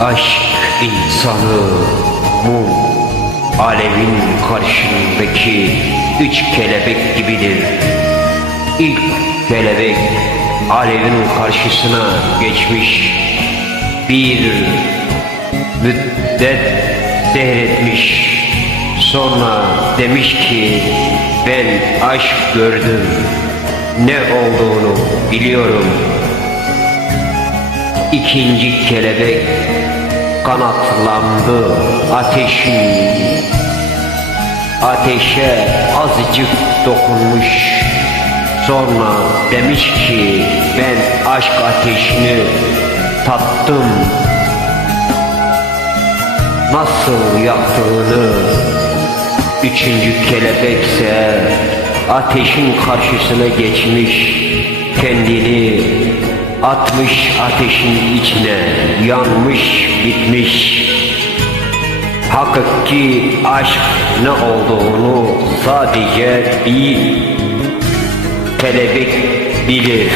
Aşk insanı mum alevin karşındaki üç kelebek gibidir. İlk kelebek alevin karşısına geçmiş bir müddet seyretmiş. Sonra demiş ki ben aşk gördüm. Ne olduğunu biliyorum. İkinci kelebek kanatlandı ateşin ateşe azıcık dokunmuş. Sonra demiş ki ben aşk ateşini tattım. Nasıl yaktığını üçüncü kelebekse ateşin karşısına geçmiş kendini atmış ateşin içine yanmış bitmiş Hakiki aşk ne olduğunu sadece bir kelebek bilir.